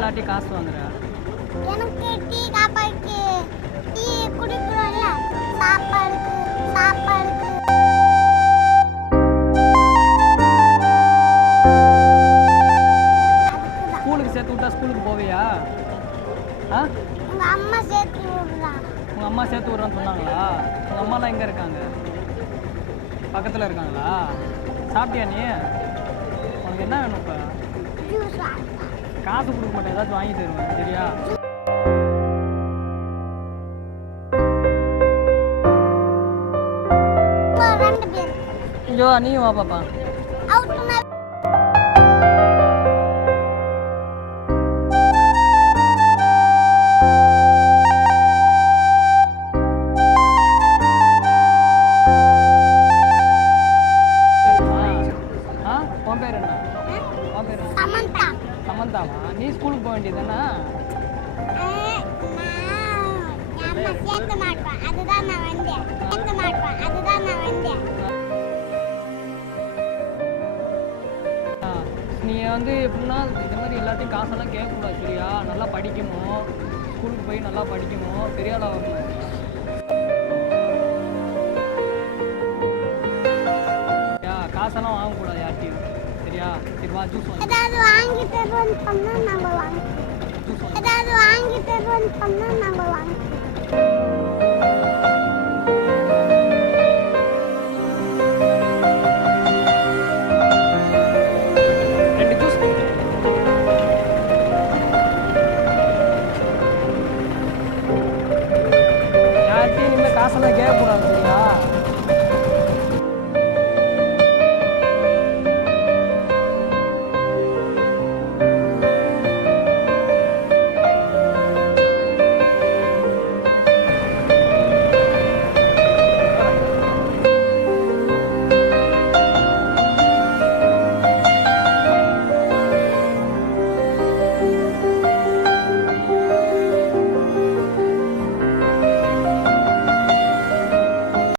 எல்லாத்தையும் காசு வாங்குற? எனக்கு டீ காப்பாக்கு டீ குடிக்கிறோம்ல சாப்பாடுக்கு ஸ்கூலுக்கு சேர்த்து விட்டா ஸ்கூலுக்கு போவியா? ஆ உங்க அம்மா சேர்த்து விடுறா. உங்கள் அம்மா சேர்த்து விட்றேன்னு சொன்னாங்களா? உங்கள் அம்மாலாம் எங்கே இருக்காங்க? பக்கத்தில் இருக்காங்களா? சாப்பிட்டியா நீ? உனக்கு என்ன வேணும் இப்போ? ஜூஸ் காசு கொடுக்க மாட்டேன், ஏதாச்சும் வாங்கி தருவேன் சரியா? ரெண்டு பேர் ஐயோ நீயும் வா பாப்பா. அவுட்டுனா உன் பேர் என்ன? உன் பேர் என்ன? சமந்தா. சமந்தாவா? நீ ஸ்கூலுக்கு போக வேண்டியதுதானே? அம்மா சேர்த்து மாட்டேன், அதுதான் நான் வந்தேன். சேர்த்து மாட்டேன், அதுதான் நான் வந்தேன். நீ வந்து எப்படின்னா இந்த மாதிரி எல்லாத்தையும் காசெல்லாம் கேட்கக்கூடாது சரியா? நல்லா படிக்கணும், ஸ்கூலுக்கு போய் நல்லா படிக்கணும், பெரிய ஆளாக வரணும். காசெல்லாம் வாங்கக்கூடாது யார்ட்டையும் சரியா? சரி வா ஜூஸ் வாங்கி. ஏதாவது வாங்கி தருவோன்னு சொன்னா நாங்கள் வாங்கிக்கிறோம். ஜூஸ் வாங்கி. ஏதாவது வாங்கி தருவோன்னு சொன்னா நாங்கள் வாங்கிக்கிறோம்.